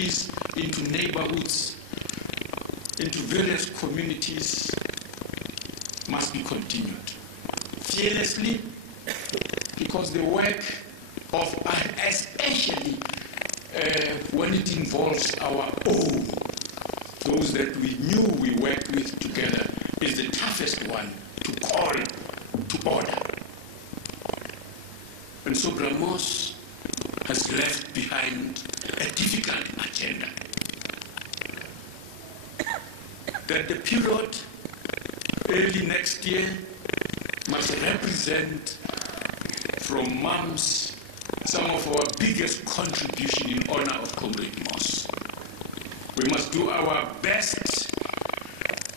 into neighborhoods, into various communities must be continued fearlessly, because the work of, especially when it involves our own, those that we knew we worked with together, is the toughest one to call to order. And so Bramos has left behind a difficult agenda. That the period early next year must represent from MUMS some of our biggest contribution in honor of Comrade Moss. We must do our best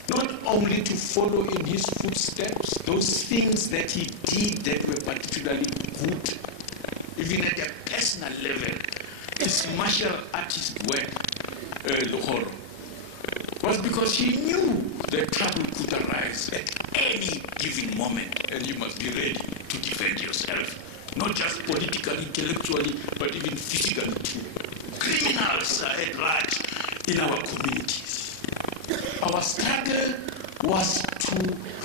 not only to follow in his footsteps, those things that he did that were particularly good, even at a personal level. His martial artist work, the horror, was because he knew that trouble could arise at any given moment, and you must be ready to defend yourself, not just politically, intellectually, but even physically too. Criminals are at large in our communities. Our struggle was to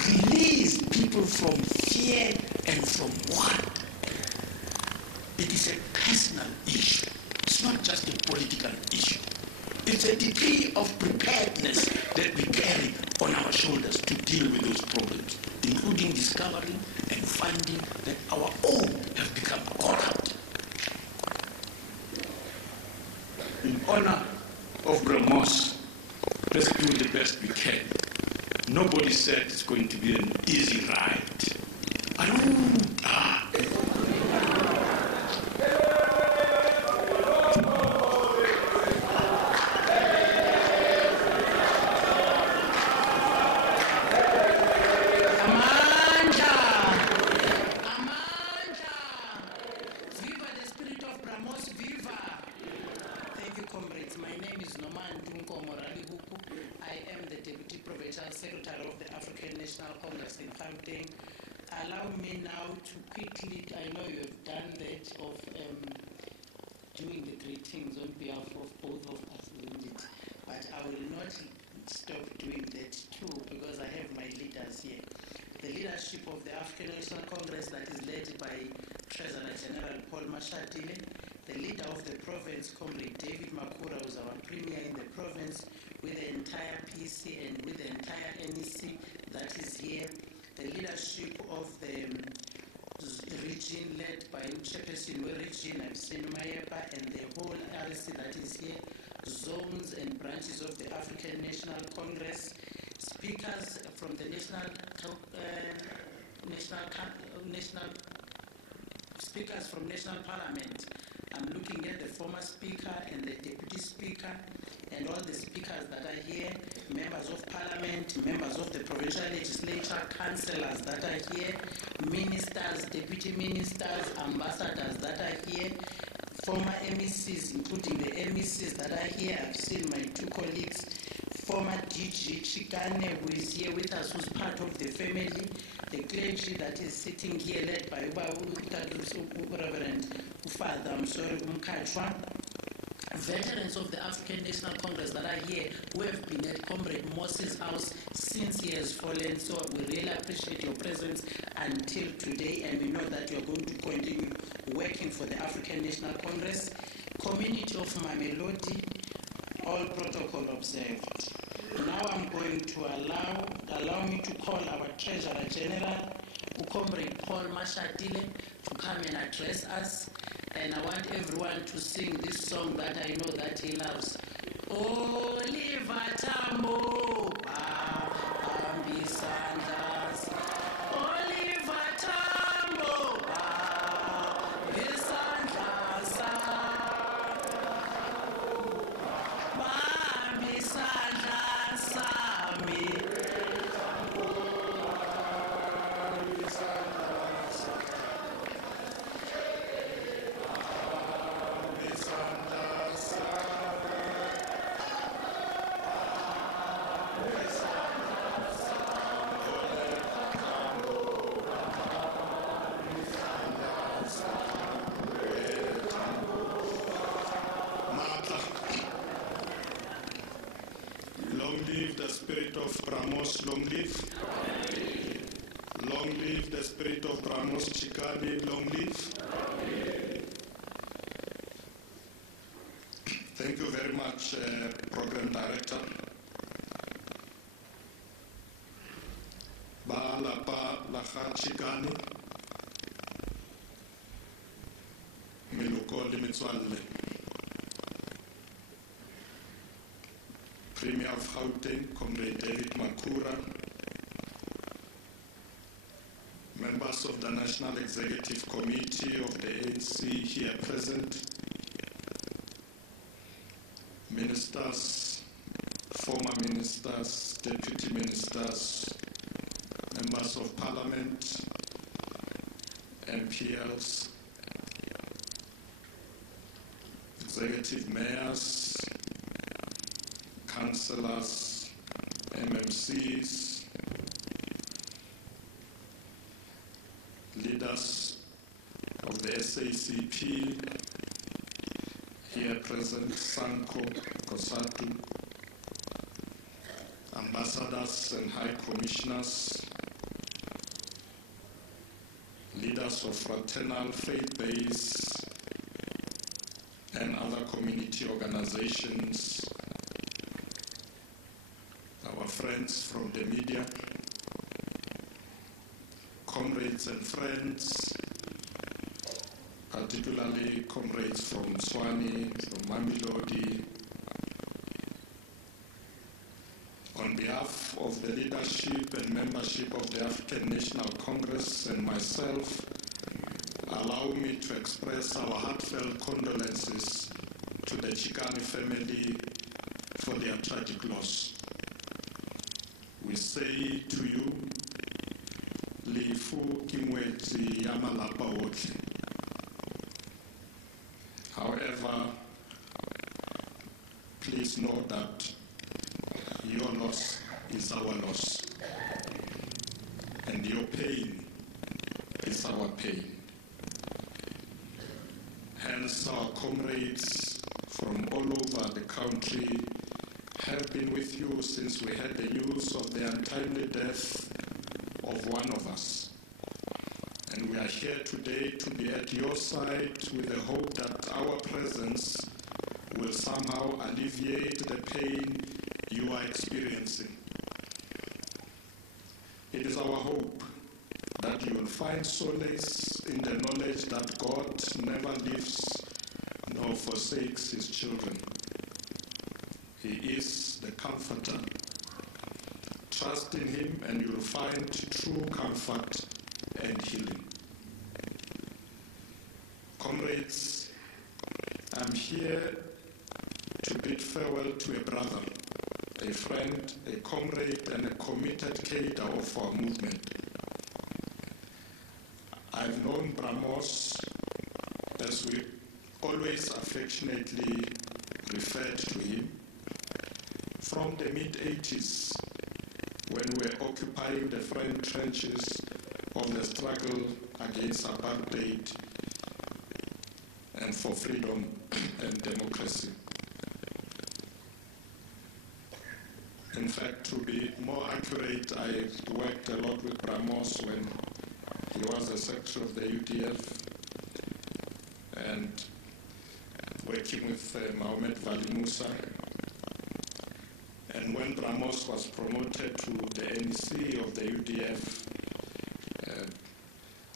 release people from fear and from want. It is a personal issue. It's not just a political issue. It's a degree of preparedness that we carry on our shoulders to deal with those problems, including discovering and finding that our own have become corrupt. In honor of Bramos, let's do the best we can. Nobody said it's going to be an easy ride. Secretary of the African National Congress in Gauteng. Allow me now to quickly, I know you have done that, of doing the greetings on behalf of both of us, but I will not stop doing that too, because I have my leaders here. The leadership of the African National Congress that is led by Treasurer General Paul Mashatile, the leader of the province, Comrade David Makura, who is our premier in the province, with the entire PC and with the entire NEC that is here, the leadership of the region led by Chairperson region, I've seen Mayepa, and the whole RC that is here, zones and branches of the African National Congress, speakers from the speakers from National Parliament. I'm looking at the former speaker and the deputy speaker and all the speakers that are here, members of parliament, members of the provincial legislature, councillors that are here, ministers, deputy ministers, ambassadors that are here, former MECs, including the MECs that are here. I've seen my two colleagues, former DG Chikane, who is here with us, who's part of the family, the clergy that is sitting here led by Reverend Father, Mkachwa, veterans of the African National Congress that are here, who have been at Comrade Moss's house since he has fallen. So we really appreciate your presence until today, and we know that you are going to continue working for the African National Congress. Community of Mamelodi, all protocol observed. Now I'm going to allow me to call our Treasurer General, Comrade Paul Mashatile, to come and address us. And I want everyone to sing this song that I know that he loves. Oliver Tambo, Bambisandas. Oliver Tambo, Bambisandas. Bambisandas, Sami. Long live the spirit of Bramos, long live. Long live the spirit of Bramos, Chikane, long live. Thank you very much, Program Director. Ba lapa laha Chikane, Meloko le metswalle. Premier of Gauteng, Comrade David Makura, members of the National Executive Committee of the ANC here present, ministers, former ministers, deputy ministers, members of parliament, MPLs, executive mayors, councillors, MMCs, leaders of the SACP, here present, Sanko, Kosatu, ambassadors and high commissioners, leaders of fraternal, faith-based and other community organizations, our friends from the media, comrades and friends, particularly comrades from Swani, from Mamelodi. On behalf of the leadership and membership of the African National Congress and myself, allow me to express our heartfelt condolences to the Chikane family for their tragic loss. We say to you, Lefu Kimweti Yamalapa Otle. However, please know that your loss is our loss, and your pain is our pain. Hence, our comrades from all over the country have been with you since we had the news of the untimely death of one of us. And we are here today to be at your side with the hope that our presence will somehow alleviate the pain you are experiencing. It is our hope that you will find solace in the knowledge that God never leaves nor forsakes his children. He is the comforter. Trust in him and you'll find true comfort and healing. Comrades, I'm here to bid farewell to a brother, a friend, a comrade, and a committed cadre of our movement. I've known Bramos, as we always affectionately referred to him, from the mid-80s, when we were occupying the front trenches of the struggle against apartheid and for freedom and democracy. In fact, to be more accurate, I worked a lot with Bramos when he was the secretary of the UDF and working with Mohamed Vali Musa. And when Bramos was promoted to the NEC of the UDF,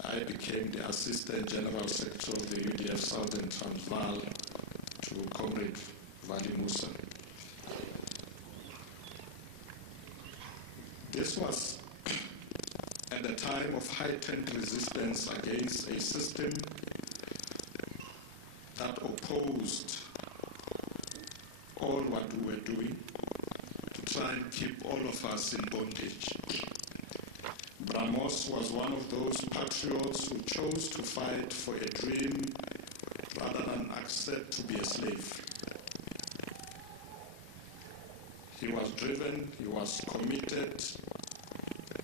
I became the Assistant General Secretary of the UDF Southern Transvaal to Comrade Vali Musa. This was at a time of heightened resistance against a system that opposed all what we were doing to try and keep all of us in bondage. Bramos was one of those patriots who chose to fight for a dream rather than accept to be a slave. He was driven, he was committed,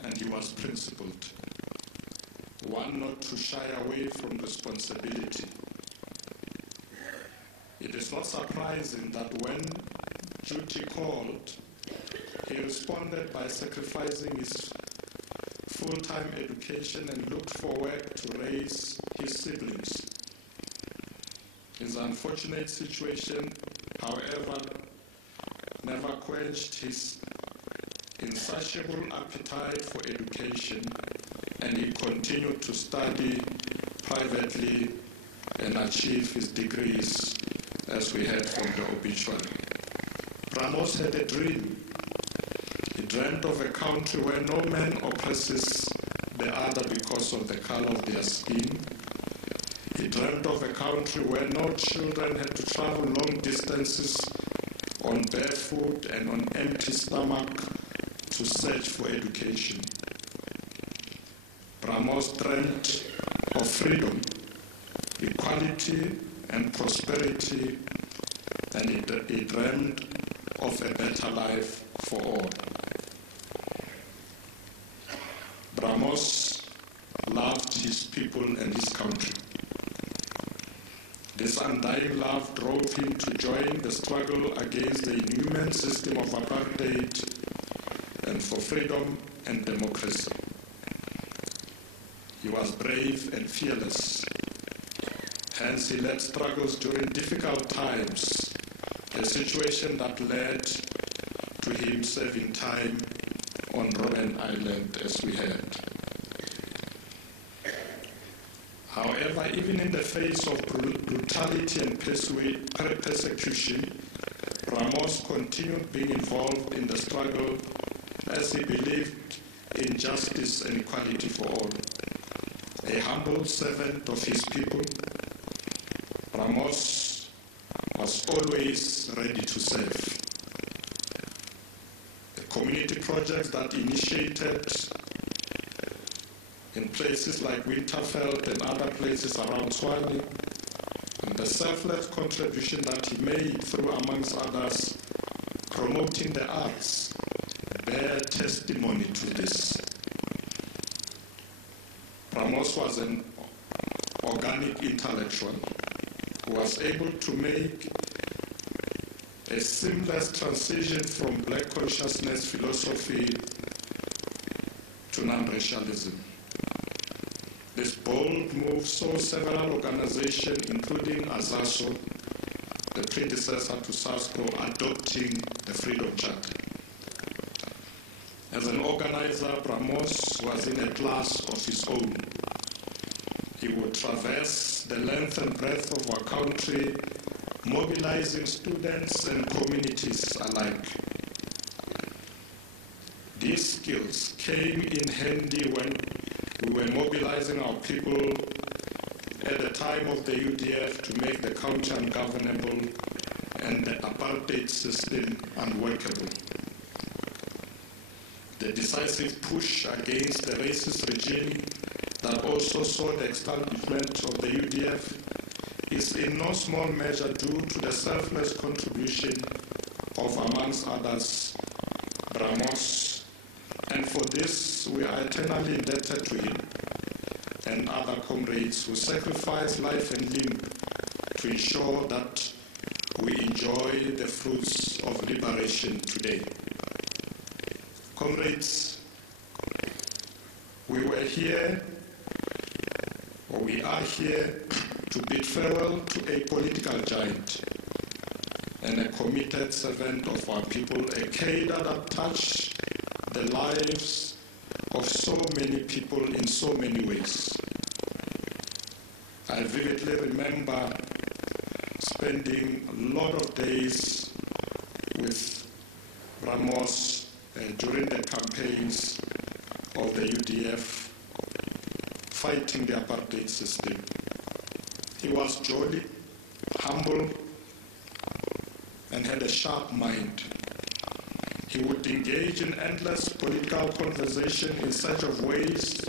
and he was principled. One not to shy away from responsibility. It is not surprising that when duty called, He responded by sacrificing his full-time education and looked for work to raise his siblings. His unfortunate situation, however, never quenched his insatiable appetite for education, and he continued to study privately and achieve his degrees, as we heard from the obituary. Ramos had a dream. He dreamt of a country where no man oppresses the other because of the color of their skin. He dreamt of a country where no children had to travel long distances on barefoot and on empty stomach to search for education. Ramos dreamt of freedom, equality, and prosperity, and he dreamt of a better life for all. Ramos loved his people and his country. This undying love drove him to join the struggle against the inhuman system of apartheid and for freedom and democracy. He was brave and fearless. Hence, he led struggles during difficult times, a situation that led to him serving time on Robben Island, as we heard. However, even in the face of brutality and persecution, Ramos continued being involved in the struggle as he believed in justice and equality for all. A humble servant of his people, Ramos was always ready to serve. The community projects that initiated in places like Winterveld and other places around Tshwane, and the selfless contribution that he made through, amongst others, promoting the arts, bear testimony to this. Ramos was an organic intellectual who was able to make a seamless transition from black consciousness philosophy to non-racialism. This bold move saw several organizations, including ASASO, the predecessor to SASCO, adopting the Freedom Charter. As an organizer, Ramos was in a class of his own. He would traverse the length and breadth of our country, mobilizing students and communities alike. These skills came in handy when we were mobilizing our people at the time of the UDF to make the country ungovernable and the apartheid system unworkable. The decisive push against the racist regime that also saw the establishment of the UDF is in no small measure due to the selfless contribution of, amongst others, Ramos. And for this, we are eternally indebted to him and other comrades who sacrificed life and limb to ensure that we enjoy the fruits of liberation today. Comrades, we are here to bid farewell to a political giant and a committed servant of our people, a cadre that touched the lives of so many people in so many ways. I vividly remember spending a lot of days with Ramos during the campaigns of the UDF fighting the apartheid system. He was jolly, humble, and had a sharp mind. He would engage in endless political conversation in search of ways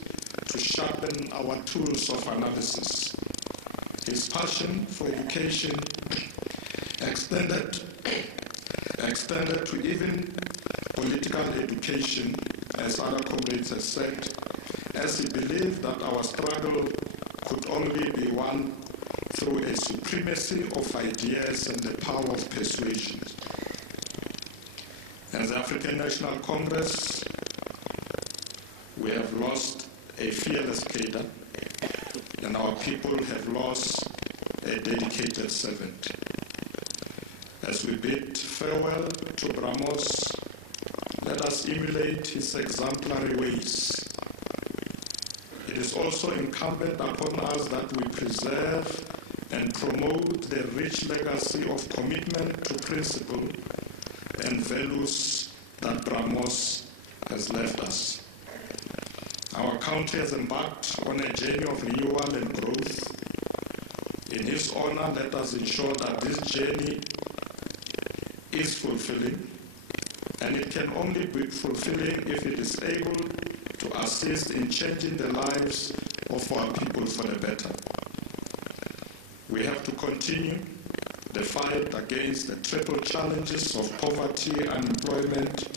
to sharpen our tools of analysis. His passion for education extended to even political education, as other comrades have said, as he believed that our struggle could only be won through a supremacy of ideas and the power of persuasion. As the African National Congress, we have lost a fearless cadre, and our people have lost a dedicated servant. As we bid farewell to Bramos, let us emulate his exemplary ways. It is also incumbent upon us that we preserve and promote the rich legacy of commitment to principle and values that Bramos has left us. Our country has embarked on a journey of renewal and growth. In his honor, let us ensure that this journey is fulfilling, and it can only be fulfilling if it is able to assist in changing the lives of our people for the better. We have to continue the fight against the triple challenges of poverty, unemployment,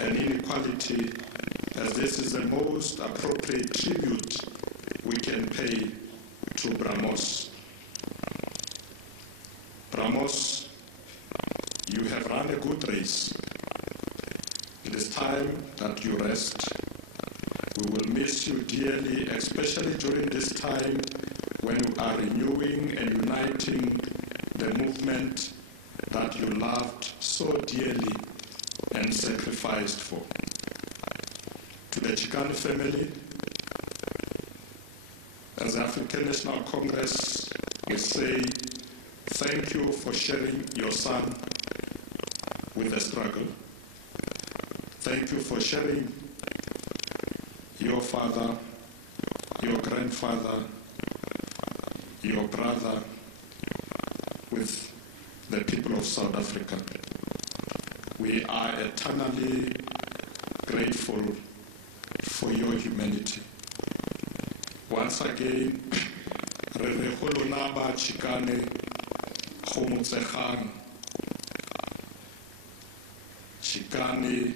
and inequality, as this is the most appropriate tribute we can pay to Bramos. Bramos, you have run a good race. It is time that you rest. We will miss you dearly, especially during this time when you are renewing and uniting the movement that you loved so dearly and sacrificed for. To the Chikane family, as the African National Congress, we say thank you for sharing your son with the struggle. Thank you for sharing your father, your grandfather, your brother with the people of South Africa. We are eternally grateful for your humanity. Once again, re re holona ba Chikane go motsegang. Chikane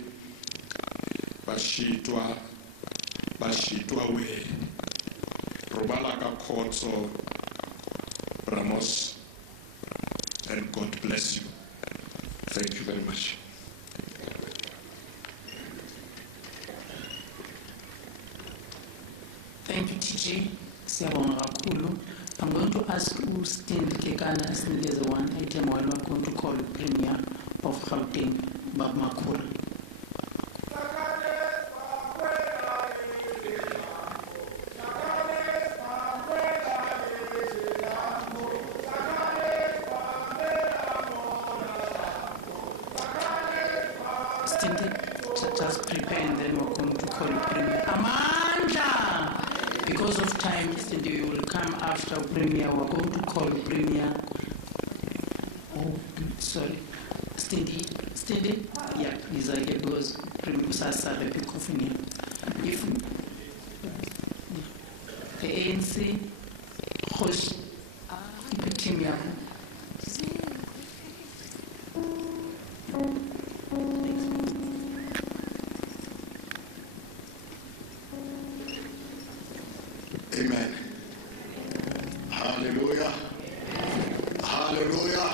bashitwa we robala ka khotso Bramos, and God bless you. Thank you very much. Thank you, TJ. Siyabonga kakhulu. I'm going to ask Steve Kekana asinikeze one item while we're going to call the Premier of Gauteng, Bab Makhura. Just prepare and then we're going to call the Premier. Amanda! Because of time, Cindy will come after Premier. We're going to call the Premier. Oh, sorry. Cindy? Yeah, please, I get those Premier Sasa, the Picophony. If the ANC, Hosh, Ipetimia. Amen. Hallelujah. Hallelujah.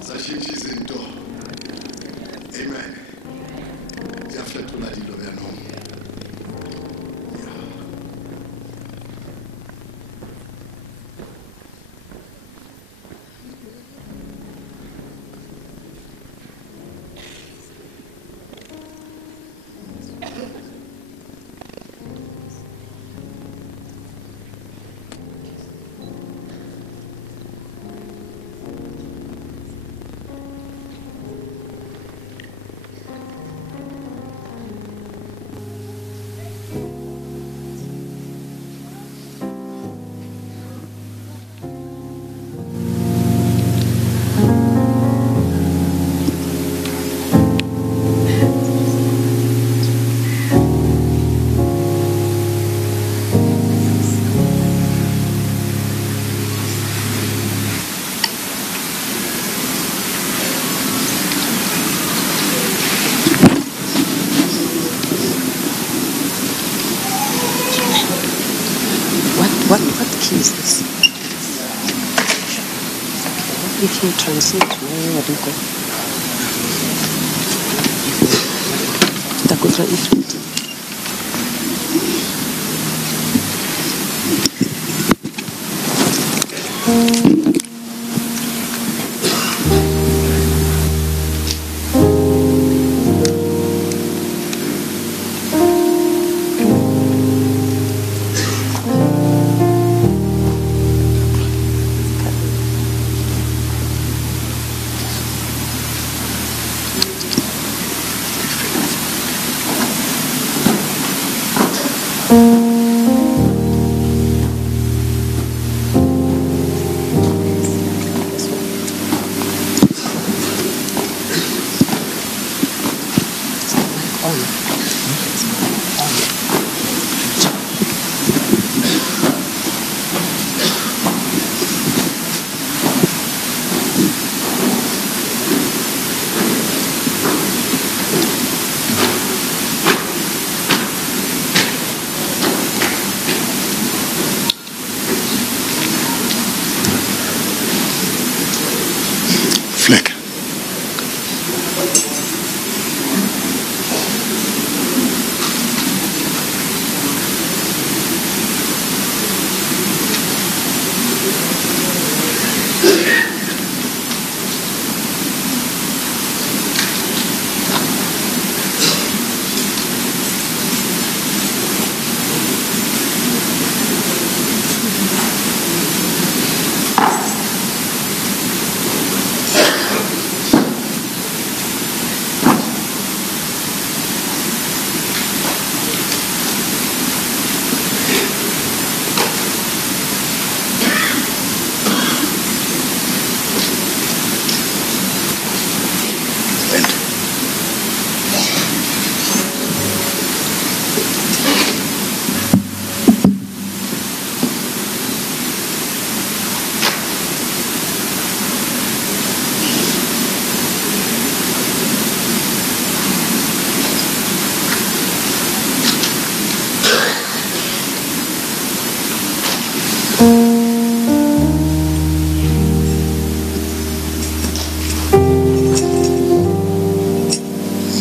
Zashinji zinto. Amen. Yafletula dilo beno. What key is this? If you translate, where would you go?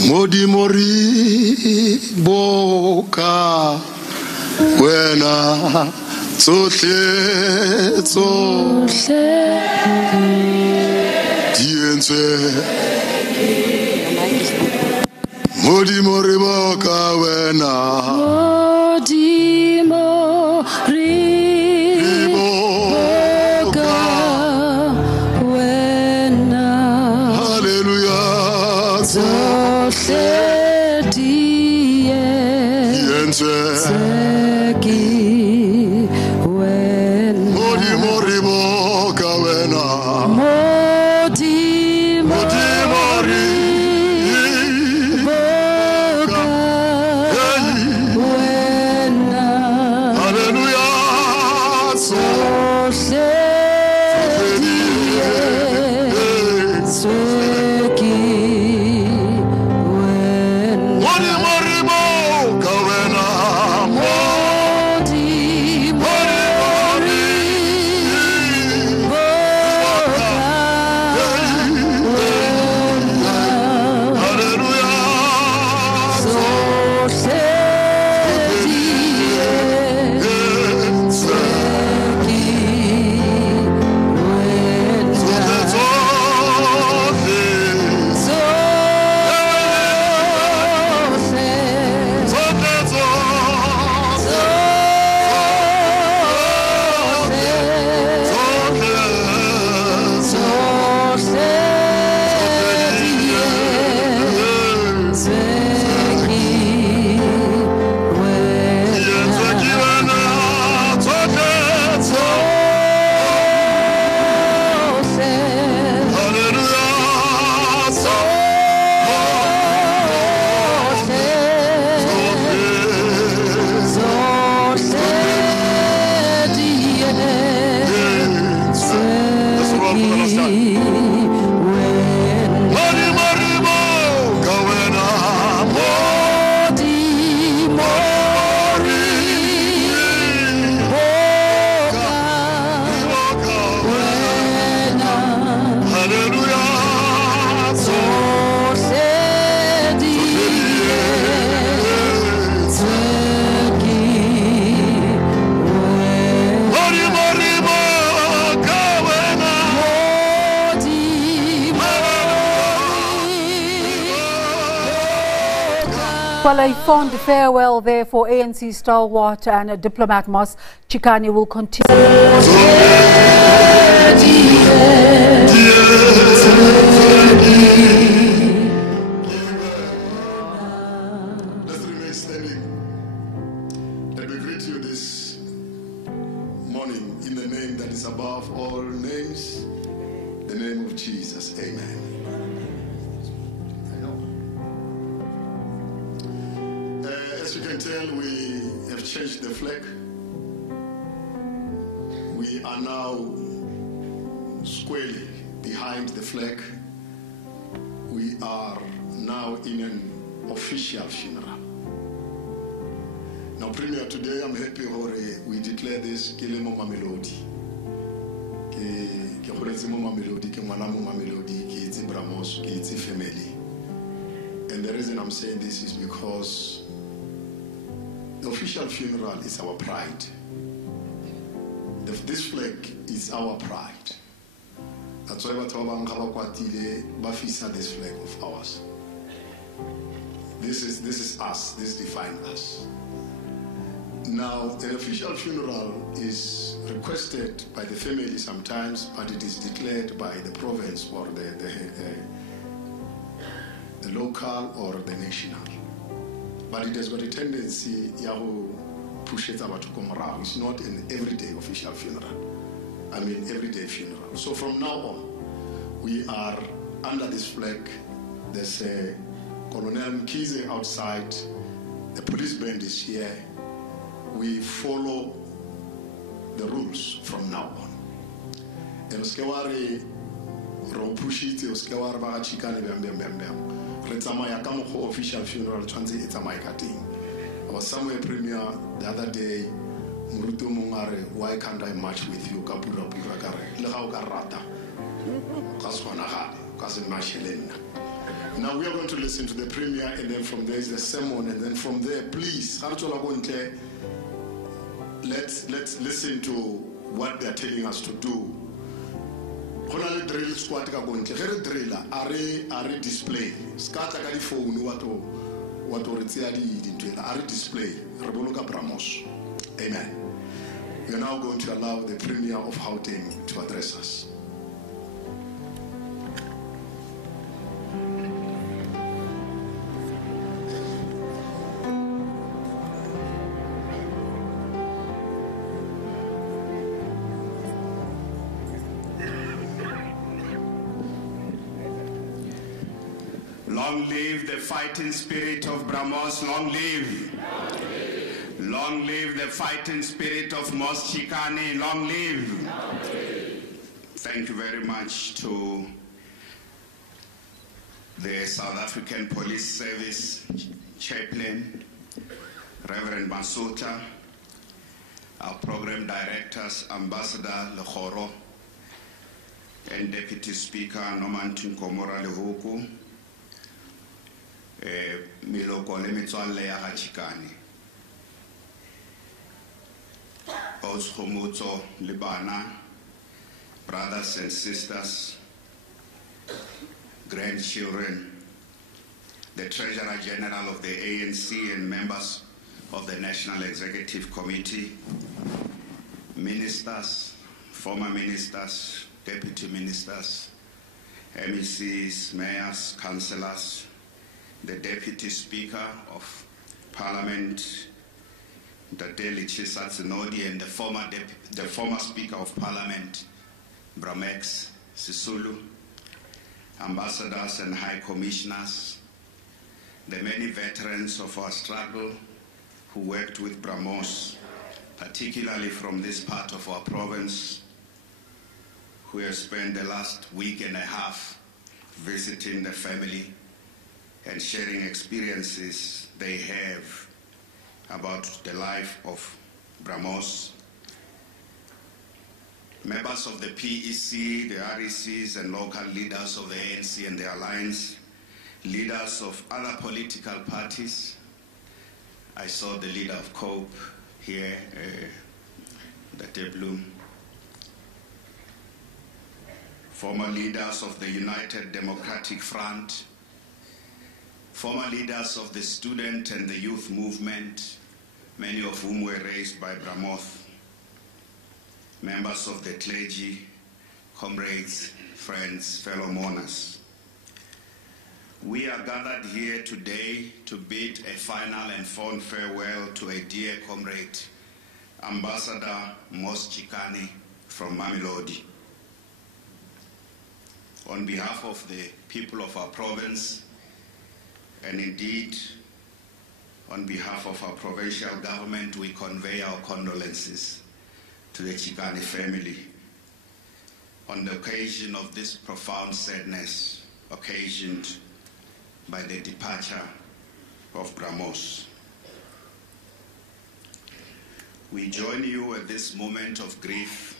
Modi mori boka wena tsohle dienze modi mori boka wena modi mori boka wena hallelujah Well, a fond farewell there for ANC stalwart and diplomat Mos Chikane will continue. Let's remain standing. Let me greet you this morning in the name that is above all names, the name of Jesus. Amen. As you can tell, we have changed the flag. We are now squarely behind the flag. We are now in an official funeral. Now, Premier, today I'm happy we declare this Kilemo Mamelodi. Ke Mamelodi, ke Mwanamo Mamelodi, ke Itzi Bramos, ke Itzi family. And the reason I'm saying this is because the official funeral is our pride. This flag is our pride. That's why this flag of ours. This is us. This defines us. Now, an official funeral is requested by the family sometimes, but it is declared by the province or the local or the national. But it has got a tendency to push it about to come around. It's not an everyday official funeral. I mean, everyday funeral. So from now on, we are under this flag. There's a Colonel Mkize outside. The police band is here. We follow the rules from now on. And Skewari Ropushiti or Skewar Baga Chikane Bam. Retamaya Kamoko official funeral transit Etamaya thing. I was somewhere premier the other day. Murutu Mungare, why can't I march with you? Kapura Purakare, Lahau Garata, Kaswanaha, Kasim Mashelena. Now we are going to listen to the premier, and then from there is the sermon, and then from there, please, let's listen to what they are telling us to do. Honale drill squad ka gontle ge driller are display skata ka di phone what re tsia di dintwela are display re boloka Bramos. Amen. We are now going to allow the premier of Gauteng to address us. Long live the fighting spirit of Bramos, long live. Long live the fighting spirit of Mos Chikane, long live. Thank you very much to the South African Police Service Chaplain, Reverend Masuta, our program directors, Ambassador Lechoro, and Deputy Speaker Norman Tinkomora Lehuku, Miloko Lemitswale ya Chikane. Oshomuto Libana, brothers and sisters, grandchildren, the Treasurer General of the ANC and members of the National Executive Committee, ministers, former ministers, deputy ministers, MECs, mayors, councillors, the Deputy Speaker of Parliament, Dadeli Chisatsinodi, and the former Speaker of Parliament, Bramex Sisulu, ambassadors and high commissioners, the many veterans of our struggle who worked with Bramos, particularly from this part of our province, who have spent the last week and a half visiting the family and sharing experiences they have about the life of Bramos. Members of the PEC, the RECs, and local leaders of the ANC and the Alliance, leaders of other political parties. I saw the leader of COPE here, Dr. Bloom. Former leaders of the United Democratic Front, former leaders of the student and the youth movement, many of whom were raised by Bramoth, members of the clergy, comrades, friends, fellow mourners. We are gathered here today to bid a final and fond farewell to a dear comrade, Ambassador Mos Chikane from Mamelodi. On behalf of the people of our province, and indeed on behalf of our provincial government, we convey our condolences to the Chikane family on the occasion of this profound sadness occasioned by the departure of Bramos. We join you at this moment of grief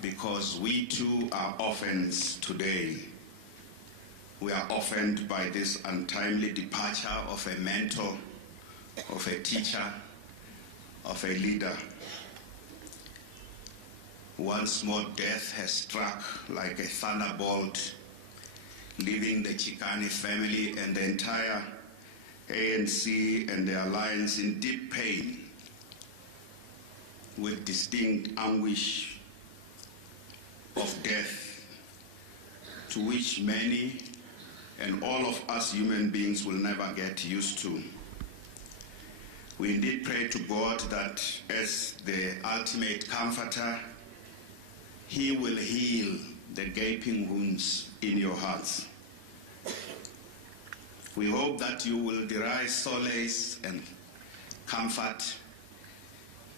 because we too are orphans today. We are orphaned by this untimely departure of a mentor, of a teacher, of a leader. Once more, death has struck like a thunderbolt, leaving the Chikane family and the entire ANC and the alliance in deep pain, with distinct anguish of death, to which many and all of us human beings will never get used to. We indeed pray to God that as the ultimate comforter, He will heal the gaping wounds in your hearts. We hope that you will derive solace and comfort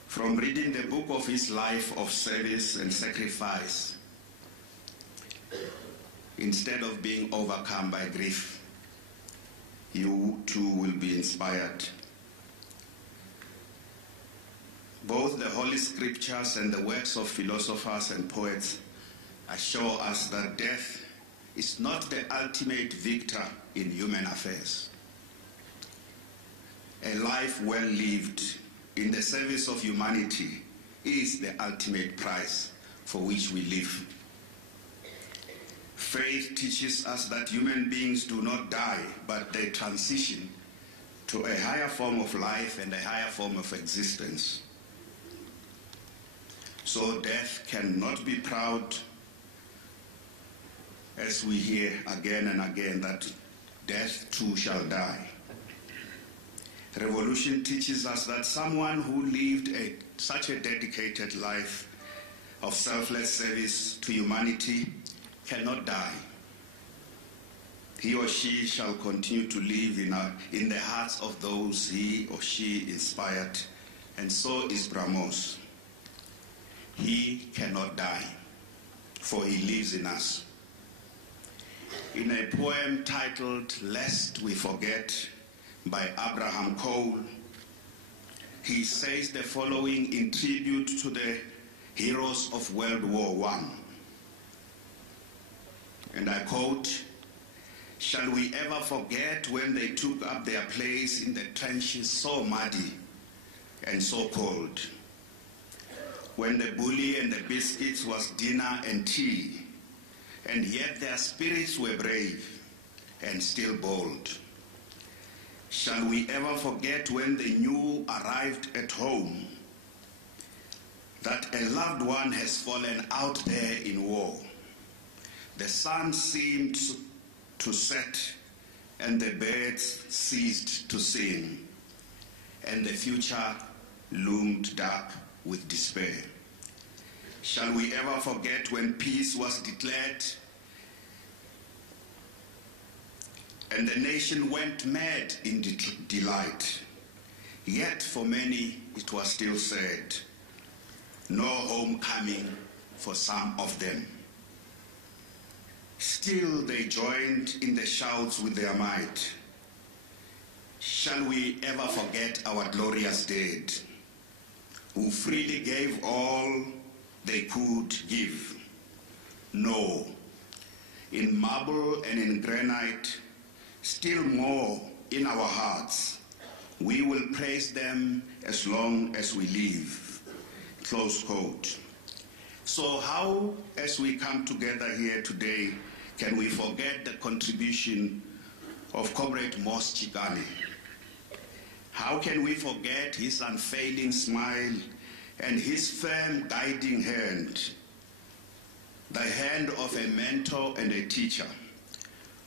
from reading the book of his life of service and sacrifice, instead of being overcome by grief. You too will be inspired. Both the Holy Scriptures and the works of philosophers and poets assure us that death is not the ultimate victor in human affairs. A life well lived in the service of humanity is the ultimate prize for which we live. Faith teaches us that human beings do not die, but they transition to a higher form of life and a higher form of existence. So death cannot be proud, as we hear again and again that death too shall die. Revolution teaches us that someone who lived such a dedicated life of selfless service to humanity cannot die. He or she shall continue to live in the hearts of those he or she inspired, and so is Bramos. He cannot die, for he lives in us. In a poem titled "Lest We Forget" by Abraham Cole, he says the following in tribute to the heroes of World War I. And I quote, "Shall we ever forget when they took up their place in the trenches so muddy and so cold? When the bully and the biscuits was dinner and tea, and yet their spirits were brave and still bold? Shall we ever forget when they knew arrived at home that a loved one has fallen out there in war? The sun seemed to set and the birds ceased to sing, and the future loomed dark with despair. Shall we ever forget when peace was declared and the nation went mad in delight? Yet for many it was still said, no homecoming for some of them. Still they joined in the shouts with their might. Shall we ever forget our glorious dead, who freely gave all they could give? No, in marble and in granite, still more in our hearts, we will praise them as long as we live." Close quote. So how, as we come together here today, can we forget the contribution of Comrade Moss Chikane. How can we forget his unfailing smile and his firm guiding hand, the hand of a mentor and a teacher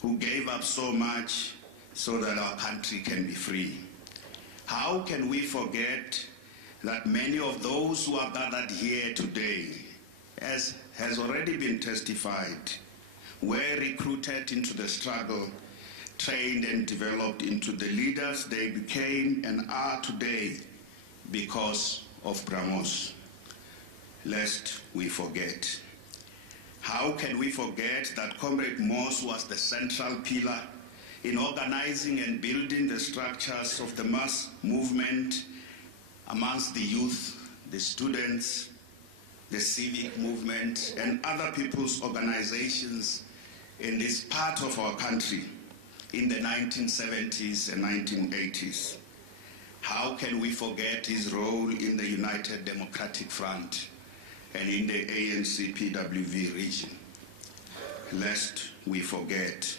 who gave up so much so that our country can be free? How can we forget that many of those who are gathered here today, as has already been testified, were recruited into the struggle, trained and developed into the leaders they became and are today because of Bramos? Lest we forget. How can we forget that Comrade Moss was the central pillar in organizing and building the structures of the mass movement amongst the youth, the students, the civic movement, and other people's organizations in this part of our country in the 1970s and 1980s? How can we forget his role in the United Democratic Front and in the ANC PWV region? Lest we forget.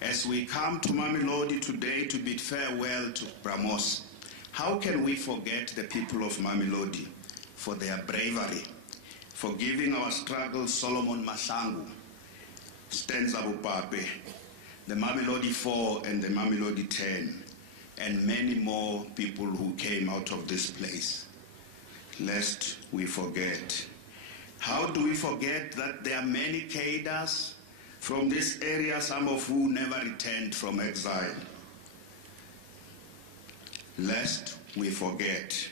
As we come to Mamelodi today to bid farewell to Bramos, how can we forget the people of Mamelodi for their bravery, for giving our struggle Solomon Masangu, Stenza Bupape, the Mamelodi 4 and the Mamelodi 10, and many more people who came out of this place? Lest we forget. How do we forget that there are many cadres from this area, some of who never returned from exile? Lest we forget.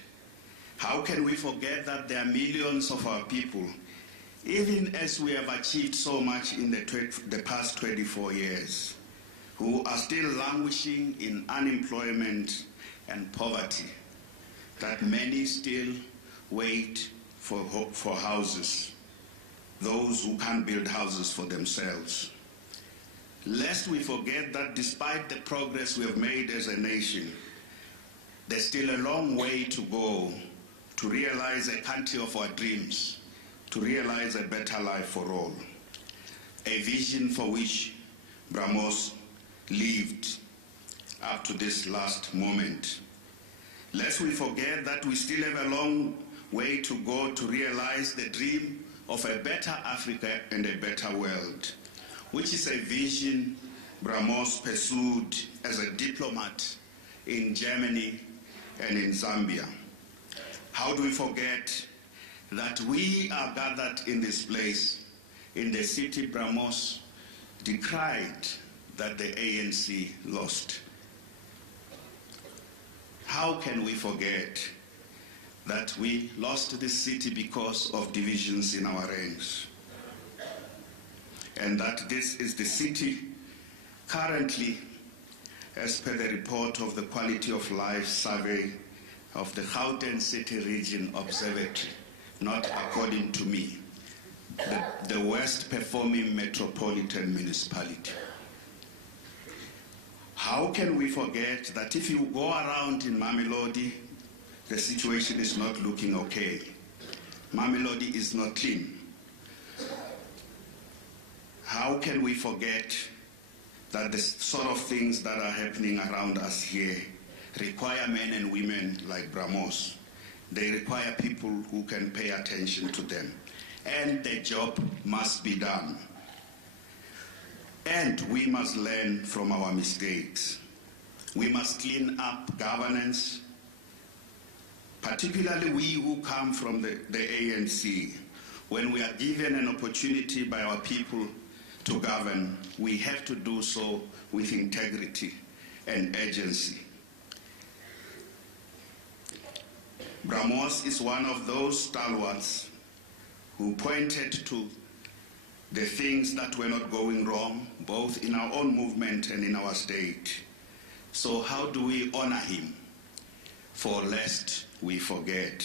How can we forget that there are millions of our people, even as we have achieved so much in the past 24 years, who are still languishing in unemployment and poverty, that many still wait for houses, those who can't build houses for themselves? Lest we forget that despite the progress we have made as a nation, there's still a long way to go to realize a country of our dreams, to realize a better life for all, a vision for which Bramos lived up to this last moment. Lest we forget that we still have a long way to go to realize the dream of a better Africa and a better world, which is a vision Bramos pursued as a diplomat in Germany and in Zambia. How do we forget that we are gathered in this place, in the city Bramos decried that the ANC lost? How can we forget that we lost this city because of divisions in our ranks? And that this is the city currently, as per the report of the Quality of Life Survey of the Gauteng City Region Observatory, not according to me, the worst performing metropolitan municipality. How can we forget that if you go around in Mamelodi, the situation is not looking okay? Mamelodi is not clean. How can we forget that the sort of things that are happening around us here require men and women like Bramos? They require people who can pay attention to them. And the job must be done. And we must learn from our mistakes. We must clean up governance, particularly we who come from the ANC. When we are given an opportunity by our people to govern, we have to do so with integrity and urgency. Bramos is one of those stalwarts who pointed to the things that were not going wrong, both in our own movement and in our state. So how do we honor him? For lest we forget.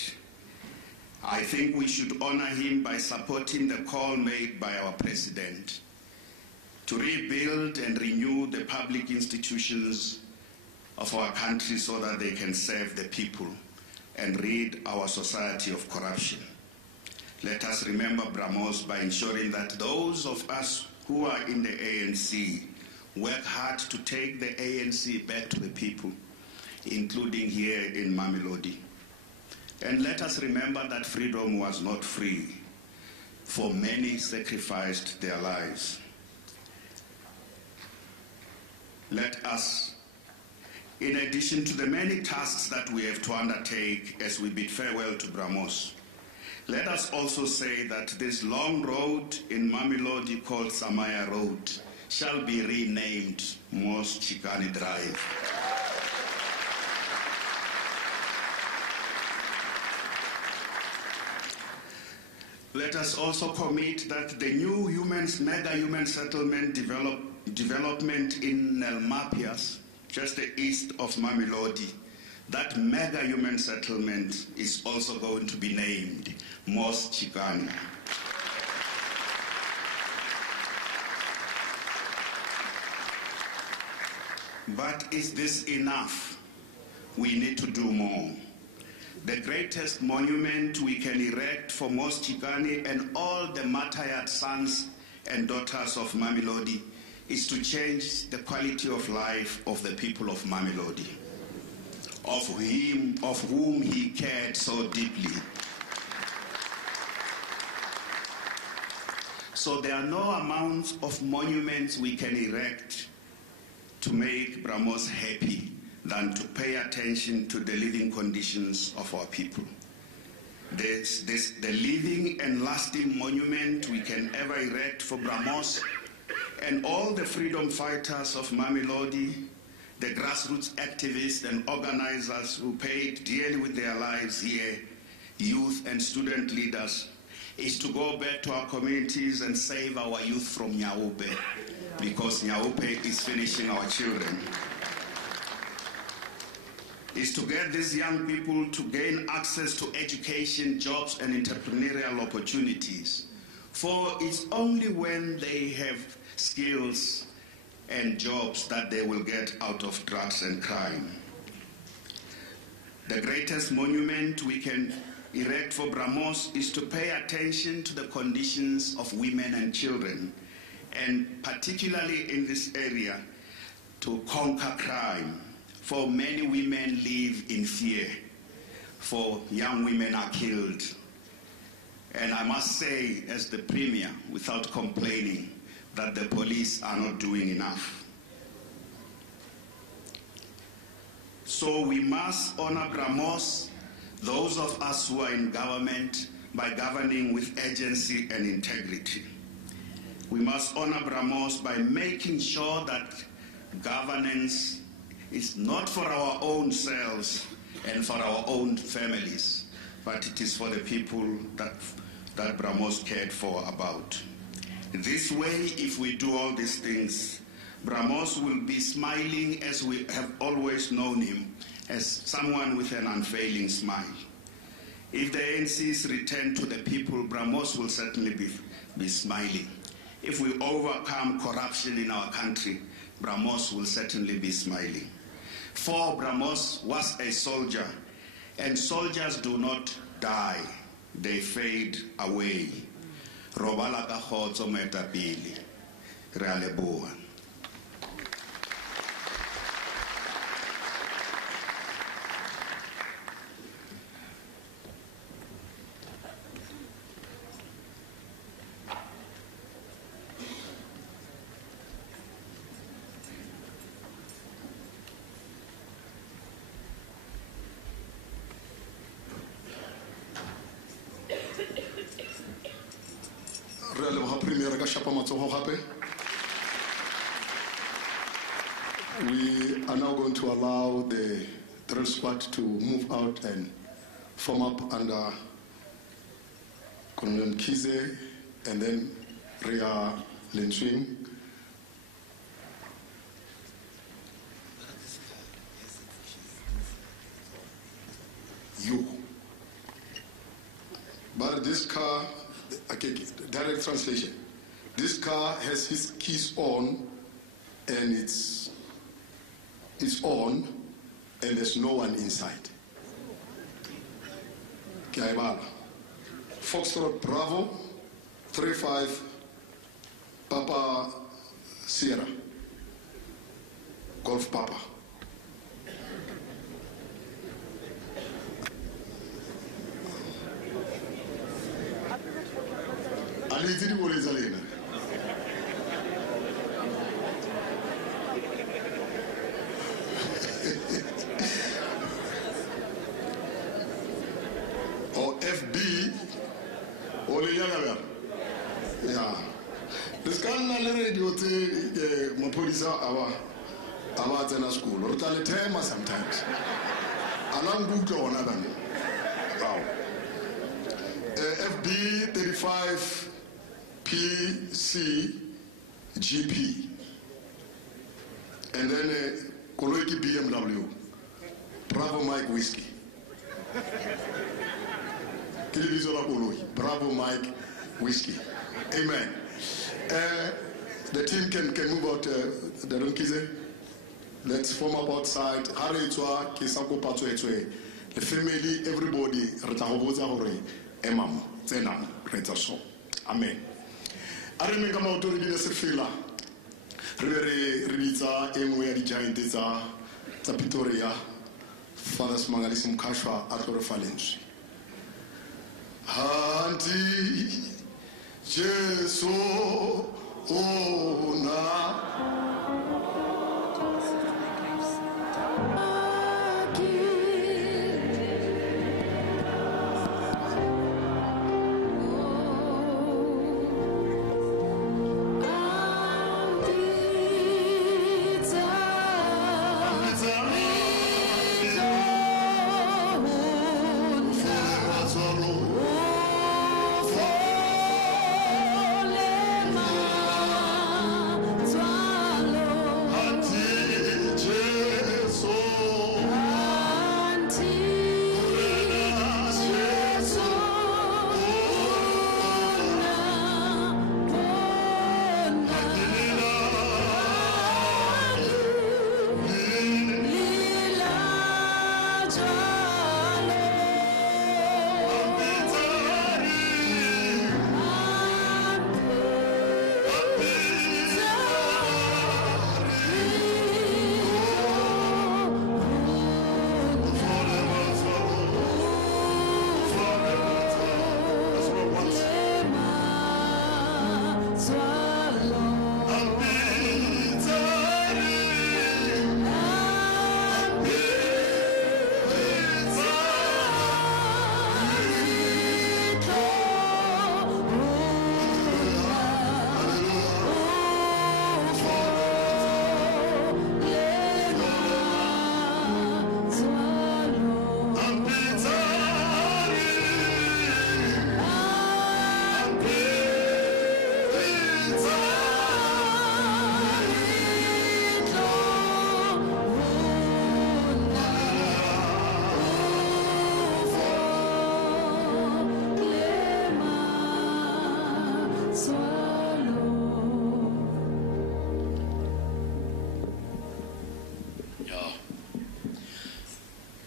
I think we should honor him by supporting the call made by our president to rebuild and renew the public institutions of our country so that they can serve the people and rid our society of corruption. Let us remember Bramos by ensuring that those of us who are in the ANC work hard to take the ANC back to the people, including here in Mamelodi. And let us remember that freedom was not free, for many sacrificed their lives. Let us, in addition to the many tasks that we have to undertake as we bid farewell to Bramos, let us also say that this long road in Mamelodi called Samaya Road shall be renamed Mos Chikane Drive. Let us also commit that the new mega human settlement development in Nelmapias, just east of Mamelodi, that mega human settlement is also going to be named Mos Chikane. But is this enough? We need to do more. The greatest monument we can erect for Mos Chikane and all the martyred sons and daughters of Mamelodi is to change the quality of life of the people of Mamelodi, of whom he cared so deeply. So there are no amounts of monuments we can erect to make Bramos happy than to pay attention to the living conditions of our people. The living and lasting monument we can ever erect for Bramos and all the freedom fighters of Mamelodi, the grassroots activists and organizers who paid dearly with their lives here, youth and student leaders, is to go back to our communities and save our youth from Nyaupe, because Nyaupe is finishing our children. Is to get these young people to gain access to education, jobs, and entrepreneurial opportunities. For it's only when they have skills and jobs that they will get out of drugs and crime. The greatest monument we can erect for Bramos is to pay attention to the conditions of women and children, and particularly in this area, to conquer crime. For many women live in fear, for young women are killed. And I must say, as the Premier, without complaining, that the police are not doing enough. So we must honor Bramos, those of us who are in government, by governing with agency and integrity. We must honor Bramos by making sure that governance is not for our own selves and for our own families, but it is for the people that Bramos cared for about. This way, if we do all these things, Bramos will be smiling as we have always known him, as someone with an unfailing smile. If the ANCs return to the people, Bramos will certainly be smiling. If we overcome corruption in our country, Bramos will certainly be smiling. For Bramos was a soldier, and soldiers do not die, they fade away. Robala ka khotso moetapele, re a leboha. We are now going to allow the drill squad to move out and form up under Colonel Mkize and then Ria Lenswing. But this car, okay, direct translation. This car has his keys on, and it's on, and there's no one inside. Kaibala. Foxtrot Bravo, 35, Papa Sierra. Golf Papa. Alitiri bolezalena. Or FB, or the yeah. The scanner radio to my police our school, or tell it sometimes. Alarm book or another. Wow. FB 35 PC GP. And then Koloiki BMW. Bravo Mike Whiskey. Bravo Mike Whiskey. Amen. The team can move out the Runkize. Let's form up outside. Hareitwa Kisako Pato Etwe. The family, everybody, Retahoboza Hore, Emam, Zenam, Retaso. Amen. I remember my authority in Sefila. Rivera, Emwe, the giant Deza, Pretoria, Fathers Mangalism Kashwa, Arthur Falens. Hanti Jesu Ona.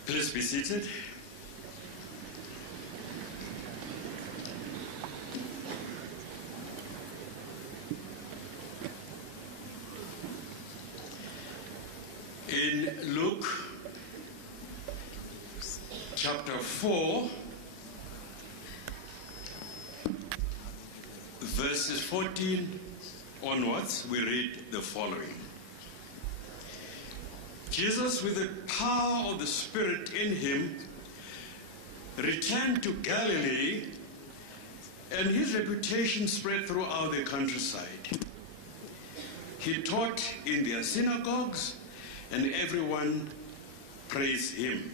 Please be seated. In Luke chapter 4, verses 14 onwards, we read the following. Jesus, with the power of the Spirit in him, returned to Galilee, and his reputation spread throughout the countryside. He taught in their synagogues, and everyone praised him.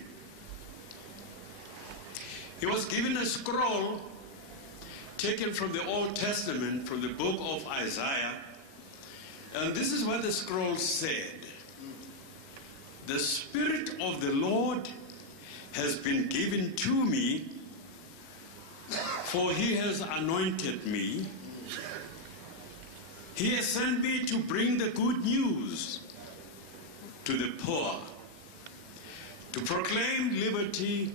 He was given a scroll taken from the Old Testament, from the book of Isaiah, and this is what the scroll said. The Spirit of the Lord has been given to me, for he has anointed me. He has sent me to bring the good news to the poor, to proclaim liberty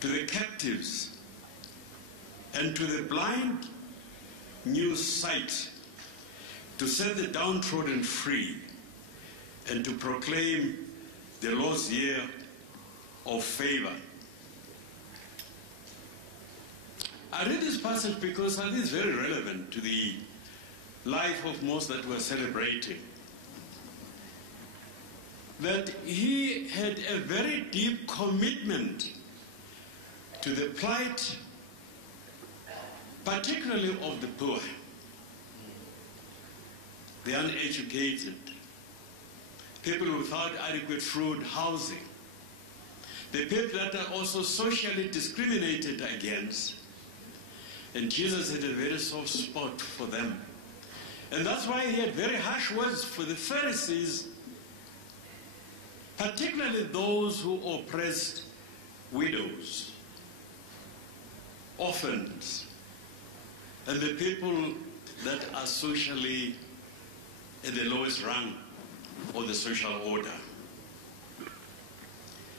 to the captives, and to the blind new sight, to set the downtrodden free, and to proclaim the Lord's year of favor. I read this passage because I think it's very relevant to the life of most that we're celebrating. That he had a very deep commitment to the plight, particularly of the poor, the uneducated, people without adequate food, housing, the people that are also socially discriminated against. And Jesus had a very soft spot for them. And that's why he had very harsh words for the Pharisees, particularly those who oppressed widows, orphans, and the people that are socially at the lowest rung of the social order.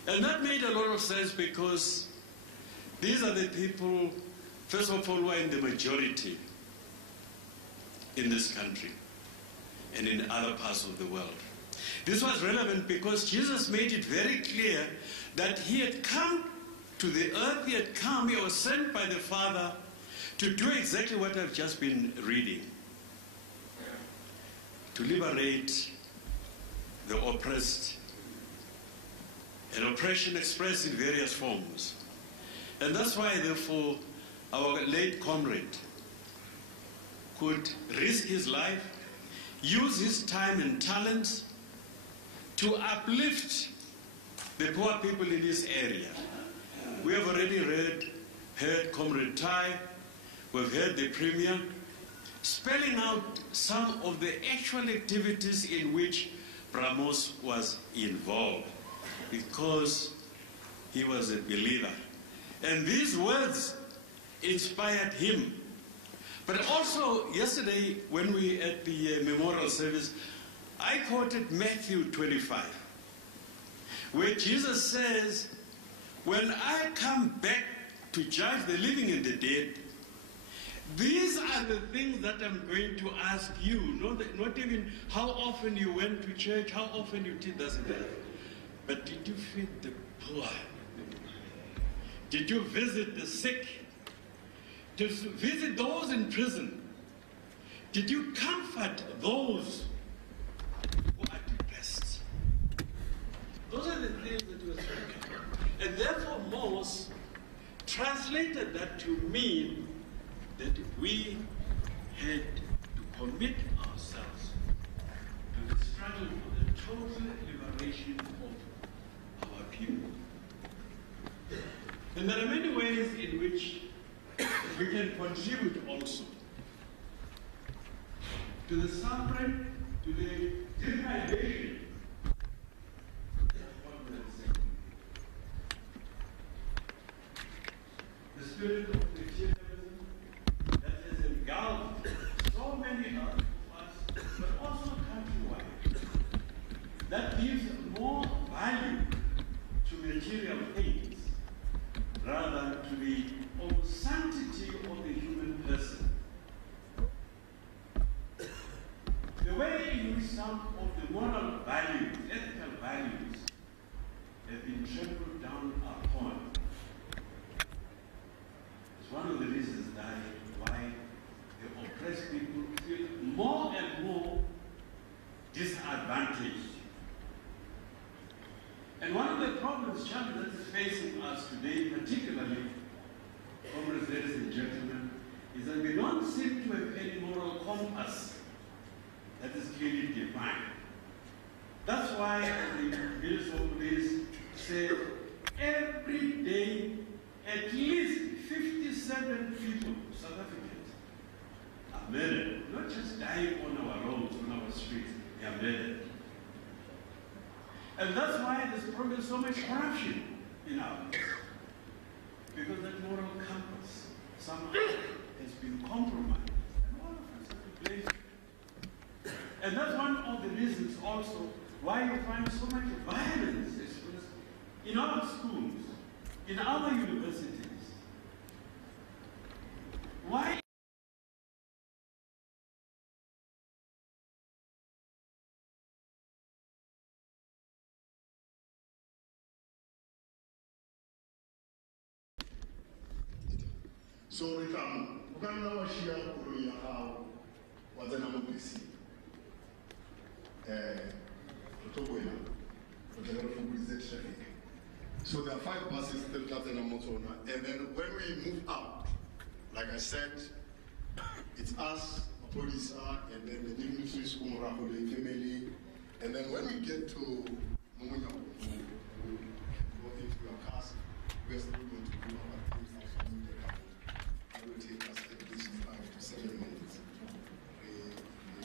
And that made a lot of sense because these are the people, first of all, who are in the majority in this country and in other parts of the world. This was relevant because Jesus made it very clear that he had come to the earth, he was sent by the Father to do exactly what I've just been reading. To liberate the oppressed, and oppression expressed in various forms. And that's why, therefore, our late comrade could risk his life, use his time and talents to uplift the poor people in this area. We have already heard Comrade Tai, we've heard the Premier, spelling out some of the actual activities in which Bramos was involved because he was a believer. And these words inspired him. But also, yesterday, when we at the memorial service, I quoted Matthew 25, where Jesus says, when I come back to judge the living and the dead, these are the things that I'm going to ask you. Not even how often you went to church, how often you did, doesn't matter. But did you feed the poor? Did you visit the sick? Did you visit those in prison? Did you comfort those who are depressed? Those are the things that you were thinking. And therefore Moses translated that to mean that we had to commit ourselves to the struggle for the total liberation of our people. And there are many ways in which we can contribute also to the suffering, to the deprivation. The spirit of materialism that has engulfed so many of us, but also countrywide, that gives more value to material things rather to the sanctity of the human person. The way in which some of the moral values, ethical values, have been trampled down upon is one of the reasons why the oppressed people feel more and more disadvantaged. And one of the problems, challenges that is facing us today, particularly, comrades, ladies and gentlemen, is that we don't seem to have any moral compass that is clearly defined. That's why the bills of police say every day at least 57 people, South Africans, are murdered. Not just dying on our roads, on our streets, they are murdered. And that's why there's probably so much corruption in our lives. Because that moral compass somehow has been compromised. And all of us have to blame. And that's one of the reasons also why you find so much violence in our schools, in our universities. Why So we come, we can now share Korea how was the number we see. So there are 5 buses still Captain Amotona, and then when we move up, like I said, it's us, police, and then the dignitary school, the family, and then when we get to Mumunya, we go into your cars, we are still going to do our things. It will take us at least 5 to 7 minutes.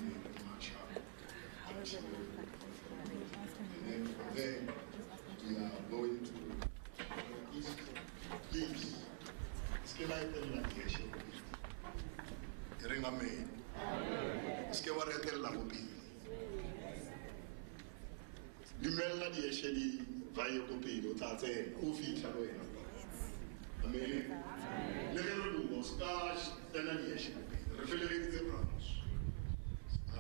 We march up. And then from there, we are going to east. Please, can I tell you that? Ring a man. Est-ce que vous arrêtez la copie? L'humain dit chez lui, va y occuper, nous t'attendons, ou fit chaloé. Amen. Le réveil, stage, t'en as dit chez lui. Référez des bras.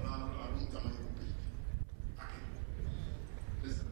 Alors, nous t'en avons coupé. Ok. Listen.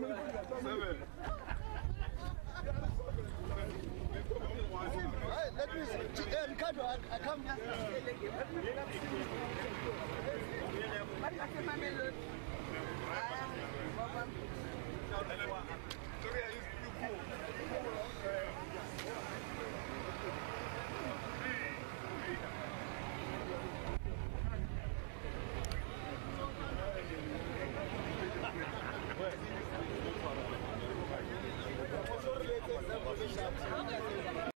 Let me see. Chikane, I come here. Where?